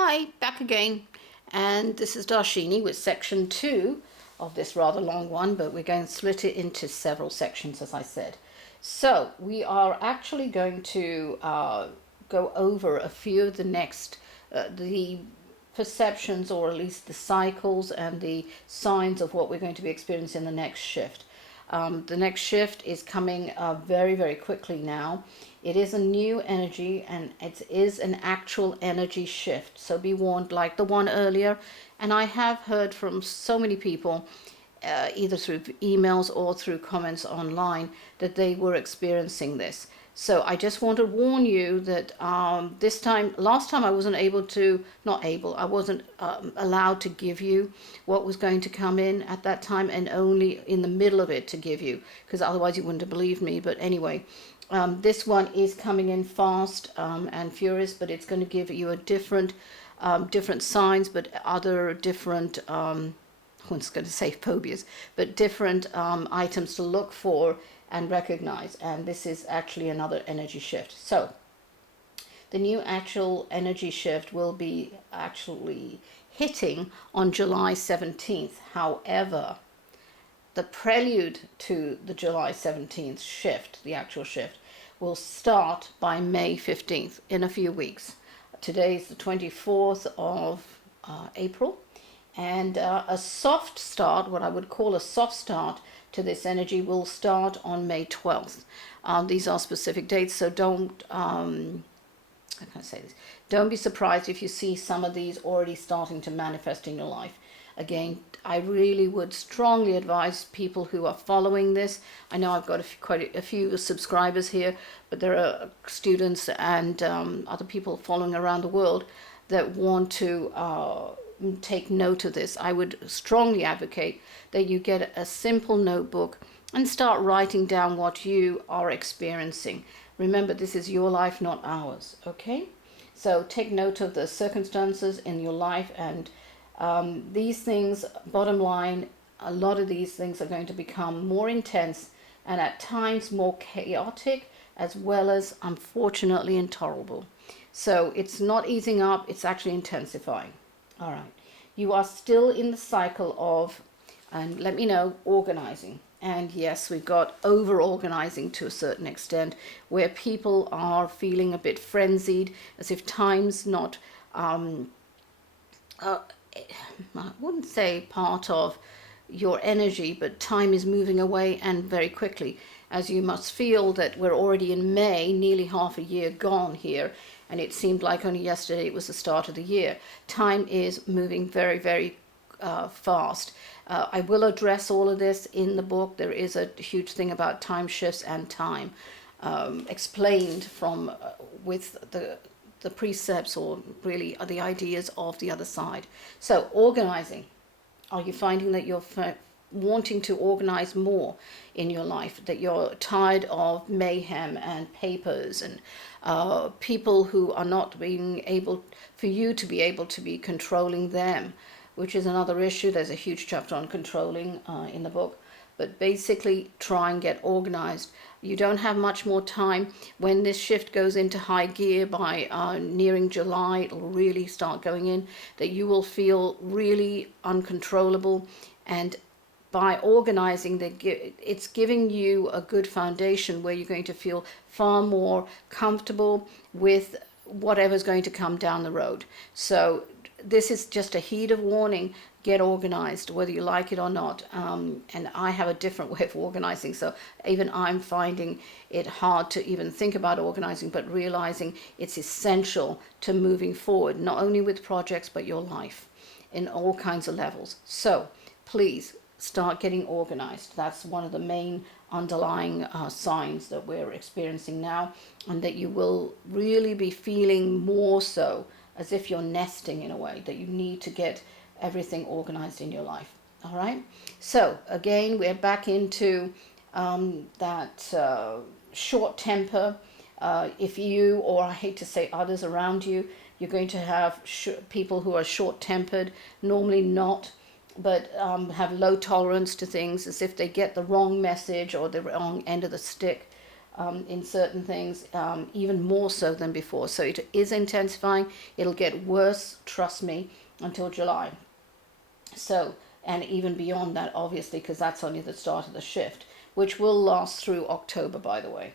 Hi, back again. And this is Darshini with section 2 of this rather long one, but we're going to split it into several sections, as I said. So we are actually going to go over a few of the perceptions, or at least the cycles and the signs of what we're going to be experiencing in the next shift. The next shift is coming very, very quickly now. It is a new energy, and it is an actual energy shift. So be warned, like the one earlier. And I have heard from so many people, either through emails or through comments online, that they were experiencing this. So I just want to warn you that last time I wasn't I wasn't allowed to give you what was going to come in at that time, and only in the middle of it to give you, because otherwise you wouldn't have believed me. But anyway, this one is coming in fast and furious, but it's going to give you a different signs, but other different, I was going to say phobias, but different items to look for and recognize. And this is actually another energy shift. So the new actual energy shift will be actually hitting on July 17th. However, the prelude to the July 17th shift, the actual shift, will start by May 15th, in a few weeks. Today is the 24th of April, and a soft start, what I would call a soft start to this energy, will start on May 12th. These are specific dates, so don't, how can I say this? Don't be surprised if you see some of these already starting to manifest in your life. Again, I really would strongly advise people who are following this. I know I've got quite a few subscribers here, but there are students and other people following around the world that want to take note of this. I would strongly advocate that you get a simple notebook and start writing down what you are experiencing. Remember, this is your life, not ours, okay? So take note of the circumstances in your life, and these things, bottom line, a lot of these things are going to become more intense and at times more chaotic, as well as, unfortunately, intolerable. So it's not easing up, it's actually intensifying. All right. You are still in the cycle of, and let me know, organizing. And yes, we've got over-organizing to a certain extent, where people are feeling a bit frenzied, as if time's not, I wouldn't say part of your energy, but time is moving away, and very quickly, as you must feel that we're already in May, nearly half a year gone here, and it seemed like only yesterday it was the start of the year. Time is moving very, very fast. I will address all of this in the book. There is a huge thing about time shifts and time explained from with the precepts, or really the ideas of the other side. So organizing. Are you finding that you're wanting to organize more in your life, that you're tired of mayhem and papers and people who are not being able for you to be able to be controlling them, which is another issue. There's a huge chapter on controlling in the book. But basically, try and get organized. You don't have much more time. When this shift goes into high gear by nearing July, it'll really start going in, that you will feel really uncontrollable. And by organizing, it's giving you a good foundation where you're going to feel far more comfortable with whatever's going to come down the road. So this is just a heed of warning. Get organized, whether you like it or not. And I have a different way of organizing, so even I'm finding it hard to even think about organizing, but realizing it's essential to moving forward, not only with projects, but your life in all kinds of levels. So please start getting organized. That's one of the main underlying signs that we're experiencing now, and that you will really be feeling more so as if you're nesting in a way, that you need to get everything organized in your life. All right. So again, we're back into that short temper. If you, or I hate to say others around you, you're going to have people who are short-tempered, normally not, but have low tolerance to things, as if they get the wrong message or the wrong end of the stick. in certain things, even more so than before. So it is intensifying. It'll get worse, trust me, until July. So, and even beyond that, obviously, because that's only the start of the shift, which will last through October, by the way.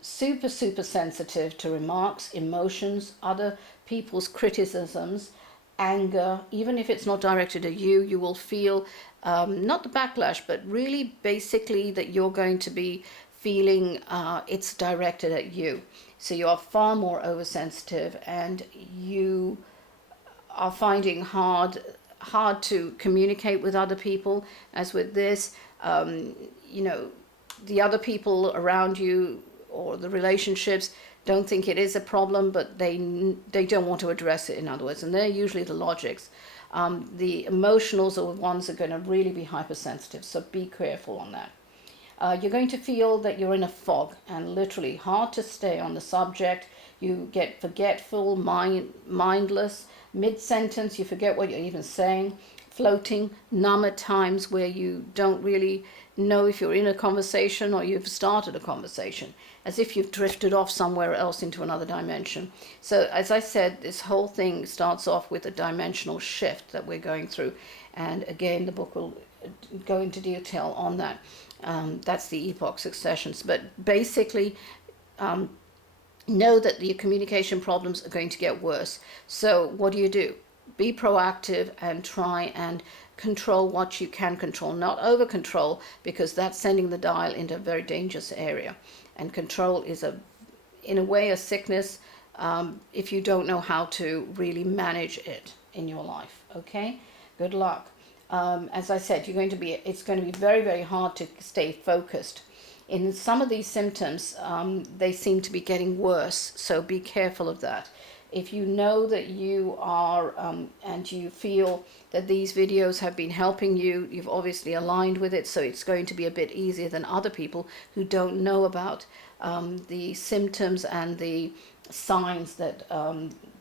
Super, super sensitive to remarks, emotions, other people's criticisms, anger. Even if it's not directed at you, you will feel not the backlash, but really basically that you're going to be feeling it's directed at you. So you are far more oversensitive, and you are finding hard to communicate with other people. As with this, you know, the other people around you or the relationships don't think it is a problem, but they don't want to address it, in other words, and they're usually the logics. The emotionals are the ones that are going to really be hypersensitive, so be careful on that. You're going to feel that you're in a fog, and literally hard to stay on the subject. You get forgetful, mindless. Mid-sentence, you forget what you're even saying. Floating, numb at times, where you don't really know if you're in a conversation or you've started a conversation, as if you've drifted off somewhere else into another dimension. So as I said, this whole thing starts off with a dimensional shift that we're going through. And again, the book will go into detail on that. That's the Epoch Successions. But basically, know that your communication problems are going to get worse. So what do? Be proactive and try and control what you can control, not over control, because that's sending the dial into a very dangerous area. And control is in a way a sickness if you don't know how to really manage it in your life. Okay, good luck. As I said, it's going to be very, very hard to stay focused. In some of these symptoms, they seem to be getting worse, so be careful of that. If you know that you are, and you feel that these videos have been helping you, you've obviously aligned with it, so it's going to be a bit easier than other people who don't know about the symptoms and the signs that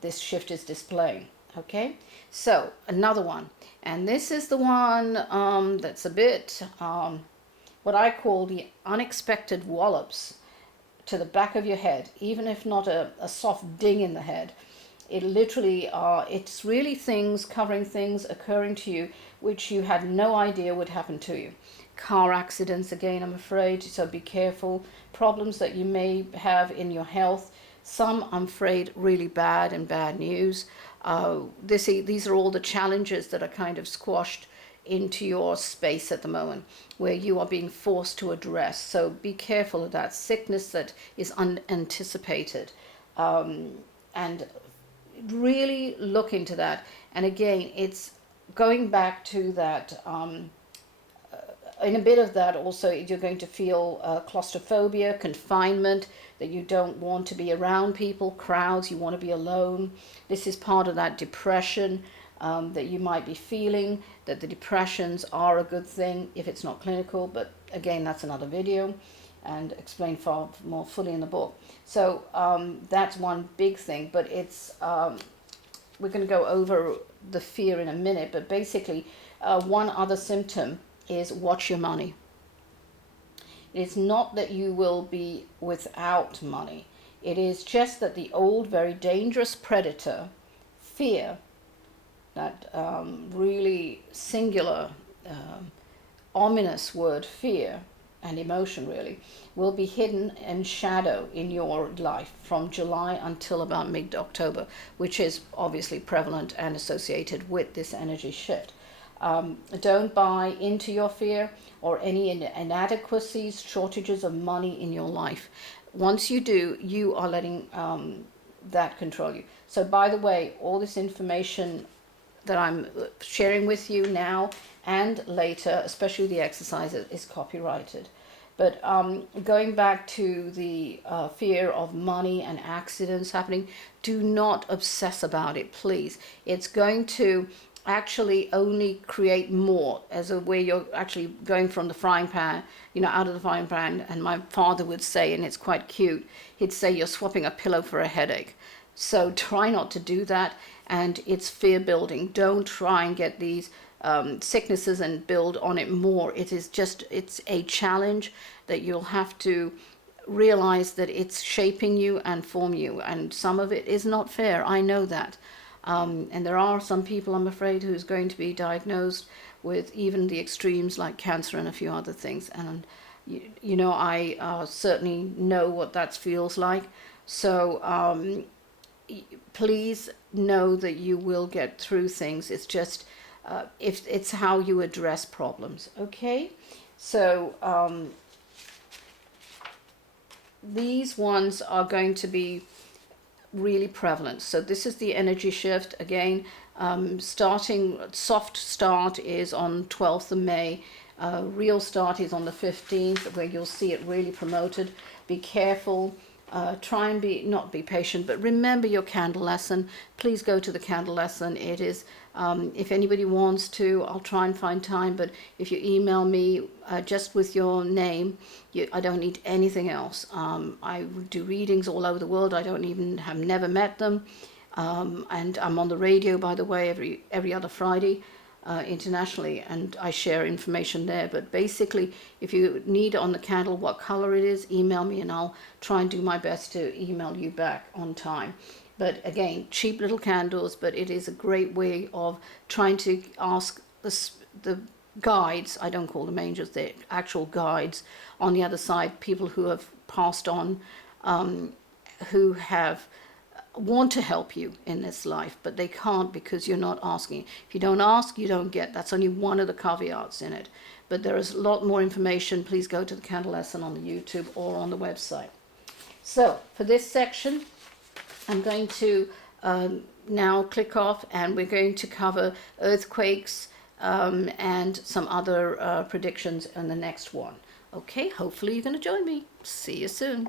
this shift is displaying. Okay, so another one, and this is the one that's a bit what I call the unexpected wallops to the back of your head, even if not a soft ding in the head. It literally it's really things, covering things occurring to you which you had no idea would happen to you. Car accidents, again, I'm afraid, so be careful. Problems that you may have in your health. Some, I'm afraid, really bad and bad news. These are all the challenges that are kind of squashed into your space at the moment, where you are being forced to address. So be careful of that sickness that is unanticipated, and really look into that. And again, it's going back to that. In a bit of that also, you're going to feel claustrophobia, confinement, that you don't want to be around people, crowds, you want to be alone. This is part of that depression that you might be feeling, that the depressions are a good thing if it's not clinical, but again, that's another video and explained far more fully in the book. So that's one big thing, but it's we're going to go over the fear in a minute, but basically one other symptom is watch your money. It's not that you will be without money. It is just that the old, very dangerous predator, fear, that really singular, ominous word, fear, and emotion really, will be hidden in shadow in your life from July until about mid-October, which is obviously prevalent and associated with this energy shift. Don't buy into your fear or any inadequacies, shortages of money in your life. Once you do, you are letting that control you. So by the way, all this information that I'm sharing with you now and later, especially the exercises, is copyrighted. But going back to the fear of money and accidents happening, do not obsess about it, please. It's going to actually only create more, as a way you're actually going from the frying pan, out of the frying pan. And my father would say, and it's quite cute, he'd say you're swapping a pillow for a headache. So try not to do that, and it's fear building. Don't try and get these sicknesses and build on it more. It's a challenge that you'll have to realize that it's shaping you and forming you, and some of it is not fair. I know that. And there are some people, I'm afraid, who's going to be diagnosed with even the extremes like cancer and a few other things. And, you know, I certainly know what that feels like. So please know that you will get through things. It's just, if it's how you address problems. Okay? So these ones are going to be really prevalent. So this is the energy shift again. Starting soft start is on 12th of May. Real start is on the 15th, where you'll see it really promoted. Be careful. Try and not be patient, but remember your candle lesson. Please go to the candle lesson. It is, if anybody wants to, I'll try and find time, but if you email me just with your name, I don't need anything else. I do readings all over the world. I don't even have never met them. And I'm on the radio, by the way, every other Friday. Internationally, and I share information there. But basically, if you need on the candle what color it is, email me and I'll try and do my best to email you back on time. But again, cheap little candles, but it is a great way of trying to ask the guides, I don't call them angels, they're actual guides on the other side, people who have passed on, who want to help you in this life, but they can't because you're not asking. If you don't ask, you don't get. That's only one of the caveats in it. But there is a lot more information. Please go to the candle lesson on the YouTube or on the website. So for this section, I'm going to now click off, and we're going to cover earthquakes and some other predictions in the next one. Okay, hopefully you're going to join me. See you soon.